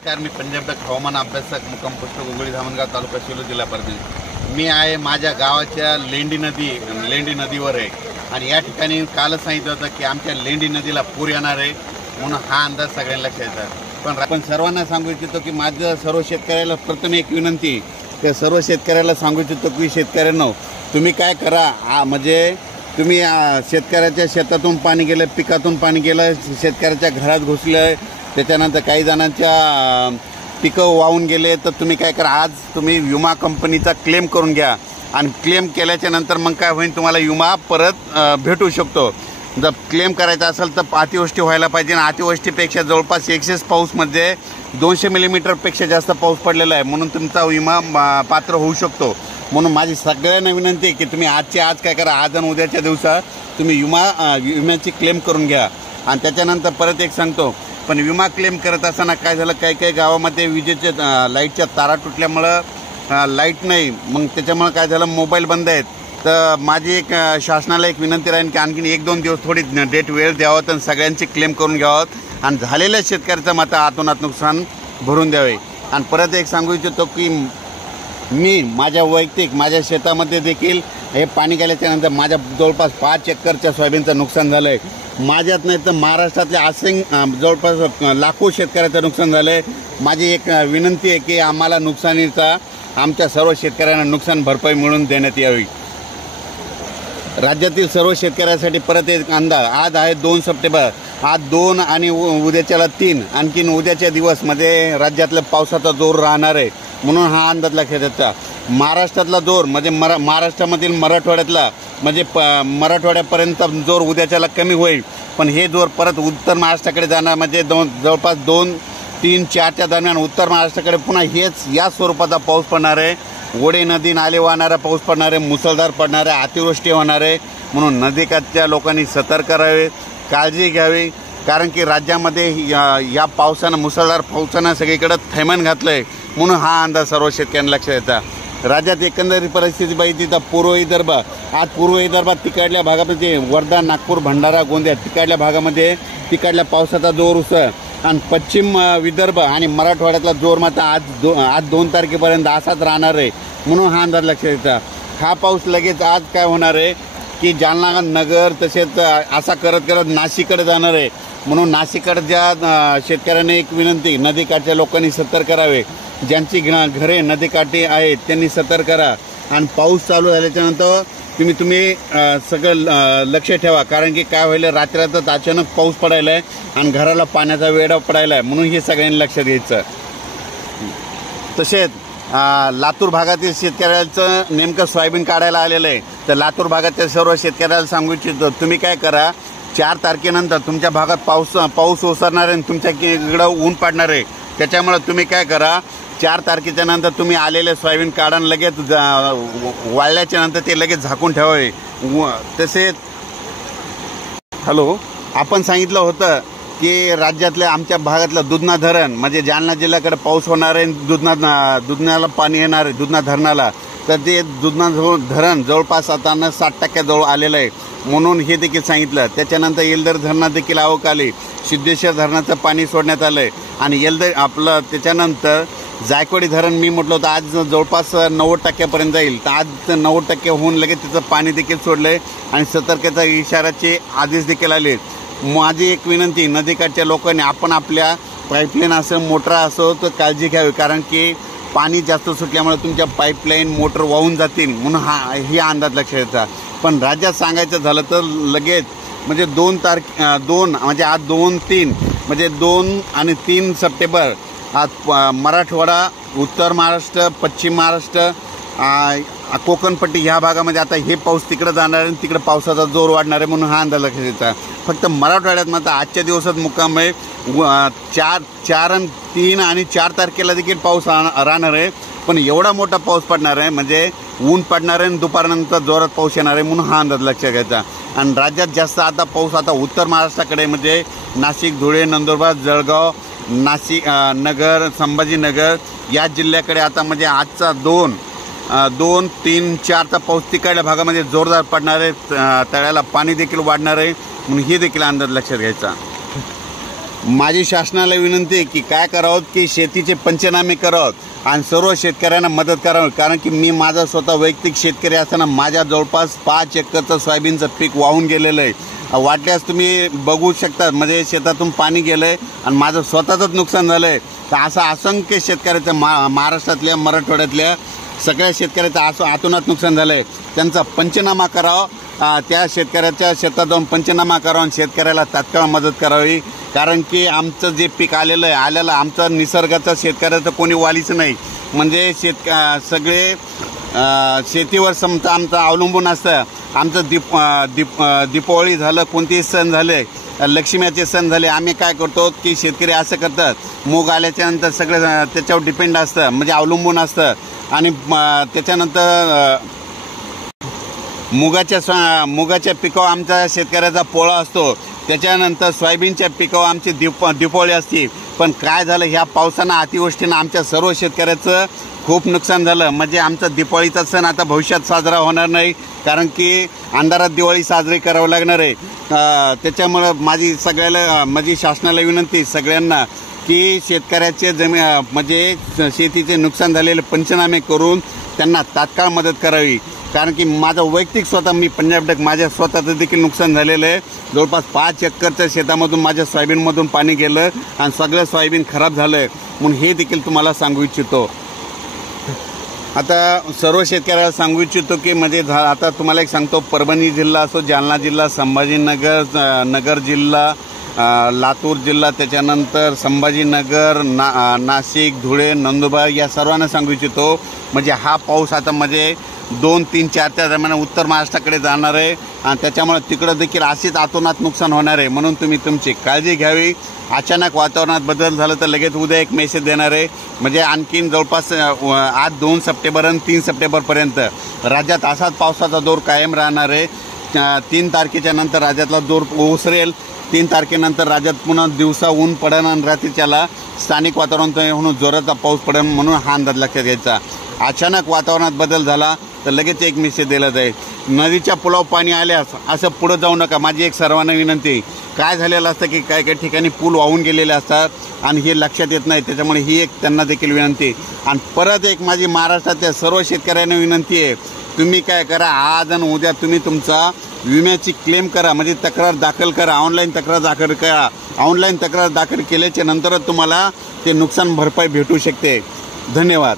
मी पंजाब तक हवामान अभ्यासक मुक्काम पोस्ट गोगोळी धामणगाव तालुका शिरूर जिल्हा परभणी। मी आहे माझ्या गावाच्या लेंडी नदीवर आहे आणि या ठिकाणी कालच सांगितलं होतं की आमच्या लेंडी नदीला पूर येणार आहे म्हणून हा अंदाज सगळ्यांना लक्षात येतात। पण आपण सर्वांना सांगू इच्छितो की माझं सर्व शेतकऱ्याला प्रथम एक विनंती की सर्व शेतकऱ्याला सांगू इच्छितो की शेतकऱ्यांनो तुम्ही काय करा, म्हणजे तुम्ही शेतकऱ्याच्या शेतातून पाणी गेलं, पिकातून पाणी गेलं, शेतकऱ्याच्या घरात घुसलं, त्याच्यानंतर काही जणांच्या पिकं वाहून गेले, तर तुम्ही काय करा, आज तुम्ही विमा कंपनीचा क्लेम करून घ्या आणि क्लेम केल्याच्या नंतर मग काय होईल, तुम्हाला विमा परत भेटू शकतो। जर क्लेम करायचा असेल तर अतिवृष्टी व्हायला पाहिजे आणि अतिवृष्टीपेक्षा जवळपास एक्सेस पाऊसमध्ये 200 मिलीमीटरपेक्षा जास्त पाऊस पडलेला आहे म्हणून तुमचा विमा पात्र होऊ शकतो। म्हणून माझी सगळ्यांना विनंती आहे की तुम्ही आजच्या आज काय करा, आज आणि उद्याच्या दिवसात तुम्ही विम्याची क्लेम करून घ्या। आणि त्याच्यानंतर परत एक सांगतो, पण विमा क्लेम करत असताना काय झालं, काही गावामध्ये विजेच्या लाईटच्या तारा तुटल्यामुळं लाईट नाही, मग त्याच्यामुळं काय झालं, मोबाईल बंद आहेत। तर माझी एक शासनाला एक विनंती राहील की आणखीन 1-2 दिवस थोडी डेट वेळ द्यावं आणि सगळ्यांची क्लेम करून घ्यावं आणि झालेल्या शेतकऱ्याचं मात्र आतोनात नुकसान भरून द्यावे। आणि परत एक सांगू इच्छितो की मी माझ्या शेतामध्ये देखील हे पाणी गेल्याच्यानंतर माझ्या जवळपास 5 एकरच्या सोयाबीनचं नुकसान झालं आहे। माझ्यात नाही तर महाराष्ट्रातल्या जवळपास लाखो शेतकऱ्याचं नुकसान झालं आहे। माझी एक विनंती आहे की आम्हाला नुकसानीचा आमच्या सर्व शेतकऱ्यांना नुकसान भरपाई मिळवून देण्यात यावी। राज्यातील सर्व शेतकऱ्यांसाठी परत एक अंदाज, आज आहे 2 सप्टेंबर, आज 2 आणि उद्याच्याला 3, आणखीन उद्याच्या दिवसमध्ये राज्यातल्या पावसाचा जोर राहणार आहे म्हणून हा अंदाज लक्षात येतो। महाराष्ट्रातला जोर म्हणजे महाराष्ट्रामधील मराठवाड्यातला म्हणजे मराठवाड्यापर्यंत जोर उद्याच्याला कमी होईल, पण हे जोर परत उत्तर महाराष्ट्राकडे जाणार, म्हणजे जवळपास 2, 3, 4च्या दरम्यान उत्तर महाराष्ट्राकडे पुन्हा या स्वरूपाचा पाऊस पडणार आहे। ओढे नदी नाले वाहणारा पाऊस पडणार आहे, मुसळधार पडणार आहे, अतिवृष्टी होणार आहे म्हणून नदीकाठच्या लोकांनी सतर्क राहावे, काळजी घ्यावी। कारण की राज्यामध्ये या पावसानं मुसळधार पावसानं सगळीकडे थैमान घातलं आहे म्हणून हा अंदाज सर्व शेतकऱ्यांना लक्षात येतात। राज्यात एकंदरीत परिस्थिती पाहिजे तर पूर्व विदर्भ, आज पूर्व विदर्भात तिकडल्या भागामध्ये वर्धा, नागपूर, भंडारा, गोंदिया तिकडल्या भागामध्ये तिकडल्या पावसाचा जोर उसळ आणि पश्चिम विदर्भ आणि मराठवाड्यातला जोर मात्र आज 2 तारखेपर्यंत असाच राहणार आहे म्हणून हा अंदाज लक्षात येतात। हा पाऊस लगेच आज काय होणार आहे की जालना, नगर तसेच असा करत नाशिककडे जाणार आहे म्हणून नाशिककडे ज्या शेतकऱ्यांना एक विनंती, नदीकाठच्या लोकांनी सतर्क करावे, ज्यांची घरे नदीकाठी आहेत त्यांनी सतर्क करा आणि पाऊस चालू झाल्याच्यानंतर तुम्ही सगळं लक्ष ठेवा। कारण की काय व्हायला, रात्रीतच अचानक पाऊस पडायला आहे आणि घराला पाण्याचा वेढा पडायला आहे म्हणून हे सगळ्यांनी लक्षात घ्यायचं। तसेच लातूर भागातील शेतकऱ्यांचं नेमकं सोयाबीन काढायला आलेलं आहे, तर लातूर भागातील सर्व शेतकऱ्याला सांगू इच्छितो तुम्ही काय करा, 4 तारखेनंतर तुमच्या भागात पाऊस ओसरणार आहे आणि तुमच्या इकडं ऊन पडणार आहे, त्याच्यामुळे तुम्ही काय करा, 4 तारखेच्या नंतर तुम्ही आलेले सोयाबीन काढून लगेच वाळल्याच्या नंतर ते लगेच झाकून ठेवावे। तसेच आपण सांगितलं होतं की राज्यातल्या आमच्या भागातलं दुधना धरण म्हणजे जालना जिल्ह्याकडे पाऊस होणार आहे, दुधनाला पाणी येणार आहे, दुधना धरणाला, तर ते दुधना धरण जवळपास आता 60% जवळ आलेलं आहे म्हणून हे देखील सांगितलं। त्याच्यानंतर येलदर धरणात देखील आवक आली, सिद्धेश्वर धरणाचं पाणी सोडण्यात आलं आहे आणि त्याच्यानंतर जायकवाडी धरण मी म्हटलं होतं आज जवळपास 90% जाईल, तर आज 90% होऊन लगेच तिचं पाणी देखील सोडलं आहे आणि सतर्कतेचा इशाराचे आदेश देखील आले। माझी एक विनंती, नदीकाठच्या लोकांनी आपण आपल्या पाईपलाईन असो, मोटर असो तर काळजी घ्यावी, कारण की पाणी जास्त सुटल्यामुळे तुमच्या पाईपलाईन मोटर वाहून जातील म्हणून ही अंदाज लक्षात येतात। पण राज्यात सांगायचं झालं तर लगेच म्हणजे 2 म्हणजे आज 2-3 म्हणजे 2 आणि 3 सप्टेंबर आज मराठवाडा, उत्तर महाराष्ट्र, पश्चिम महाराष्ट्र, कोकणपट्टी ह्या भागामध्ये आता हे पाऊस तिकडे जाणार आहे, तिकडे पावसाचा जोर वाढणार आहे म्हणून हा अंदाज लक्षात येतात। फक्त मराठवाड्यात मात्र आजच्या दिवसात मुक्काम आहे, 3 आणि 4 तारखेला देखील पाऊस राहणार आहे, पण एवढा मोठा पाऊस पडणार आहे म्हणजे ऊन पडणार आहे आणि दुपारनंतर जोरात पाऊस येणार आहे म्हणून हा अंदाज लक्षात घ्यायचा। आणि राज्यात जास्त आता पाऊस उत्तर महाराष्ट्राकडे म्हणजे नाशिक, धुळे, नंदुरबार, जळगाव, नाशिक, नगर, संभाजीनगर या जिल्ह्याकडे आता म्हणजे आजचा 2, 3, 4चा पाऊस तिकडल्या भागामध्ये जोरदार पडणार आहे, तळ्याला पाणी देखील वाढणार आहे म्हणून हे देखील अंदाज लक्षात घ्यायचा। माझी शासनाला विनंती आहे की काय करावं की शेतीचे पंचनामे करावं आणि सर्व शेतकऱ्यांना मदत करावी. कारण की मी माझा स्वतः वैयक्तिक शेतकरी असताना माझ्या जवळपास 5 एकरचं सोयाबीनचं पीक वाहून गेलेलं आहे. वाटल्यास तुम्ही बघू शकता, म्हणजे शेतातून पाणी गेलं आहे आणि माझं स्वतःचंच नुकसान झालं आहे. तर असं असंख्य शेतकऱ्याचं महाराष्ट्रातल्या मराठवाड्यातल्या सगळ्या शेतकऱ्याचं असं आतोनात नुकसान झालं आहे. त्यांचा पंचनामा करावा, त्या शेतकऱ्याच्या शेतात जाऊन पंचनामा करावा आणि शेतकऱ्याला तात्काळ मदत करावी. कारण की आमचं जे पीक आलेलं आमचं निसर्गाचं शेतकऱ्याचं कोणी वालीच नाही. म्हणजे सगळे शेतीवर समजा आमचं अवलंबून असतं. आमचं दीपावली झालं, कोणतेही सण झाले, लक्ष्मीचे सण झाले, आम्ही काय करतो की शेतकरी असं करतात, मूग आल्याच्यानंतर सगळं त्याच्यावर डिपेंड असतं, म्हणजे अवलंबून असतं. आणि त्याच्यानंतर मुगाच्या पिकावर आमच्या शेतकऱ्याचा पोळा असतो. त्याच्यानंतर सोयाबीनच्या पिकावर आमची दीपावली असते. पण काय झालं, ह्या पावसानं अतिवृष्टीनं आमच्या सर्व शेतकऱ्याचं खूप नुकसान झालं. म्हणजे आमचा दीपावलीचा सण आता भविष्यात साजरा होणार नाही, कारण की अंधारात दिवाळी साजरी करावी लागणार आहे. त्याच्यामुळं माझी शासनाला विनंती सगळ्यांना की शेतकऱ्याचे म्हणजे शेतीचे नुकसान झालेले पंचनामे करून त्यांना तात्काळ मदत करावी. कारण की माझं वैयक्तिक स्वतः मी पंजाब डक माझ्या स्वतःचं देखील नुकसान झालेलं आहे. जवळपास 5 एकरच्या शेतामधून माझ्या सोयाबीनमधून पाणी गेलं आणि सगळं सोयाबीन खराब झालं आहे. म्हणून हे देखील तुम्हाला सांगू इच्छितो. आता सर्व शेतकऱ्याला सांगू इच्छितो की म्हणजे आता तुम्हाला एक सांगतो, परभणी जिल्हा असो, जालना जिल्हा, नगर जिल्हा, लातूर जिल्हा, त्याच्यानंतर संभाजीनगर, नाशिक, धुळे, नंदुरबार या सर्वांना सांगू इच्छितो. म्हणजे हा पाऊस आता म्हणजे 2, 3, 4च्या दरम्यान उत्तर महाराष्ट्राकडे जाणार आहे आणि त्याच्यामुळे तिकडं देखील अशीच आतोनात नुकसान होणार आहे. म्हणून तुम्ही तुमची काळजी घ्यावी. अचानक वातावरणात बदल झाला तर लगेच उद्या एक मेसेज देणार आहे. म्हणजे आणखीन जवळपास आज 2 सप्टेंबर आणि 3 सप्टेंबरपर्यंत राज्यात असाच पावसाचा जोर कायम राहणार आहे. 3 तारखेच्या नंतर राज्यातला जोर ओसरेल. 3 तारखेनंतर राज्यात पुन्हा दिवसा ऊन पडेल आणि रात्रीच्याला स्थानिक वातावरण म्हणून जोराचा पाऊस पडेल. म्हणून हा अंदाज लक्षात घ्यायचा. अचानक वातावरणात बदल झाला तर लगेच एक मेसेज दिला जाईल. नदीच्या पुलावर पाणी आल्यास असं पुढं जाऊ नका, माझी एक सर्वांना विनंती. काय झालेलं असतं की काही काही ठिकाणी पूल वाहून गेलेले असतात आणि हे लक्षात येत नाही. त्याच्यामुळे ही एक त्यांना देखील विनंती. आणि परत एक माझी महाराष्ट्रातल्या सर्व शेतकऱ्यांना विनंती आहे, तुम्ही काय करा, आज आणि उद्या तुम्ही तुमचा विम्याची क्लेम करा, म्हणजे तक्रार दाखल करा. ऑनलाईन तक्रार दाखल करा. ऑनलाईन तक्रार दाखल केल्याच्या नंतरच तुम्हाला ते नुकसान भरपाई भेटू शकते. धन्यवाद.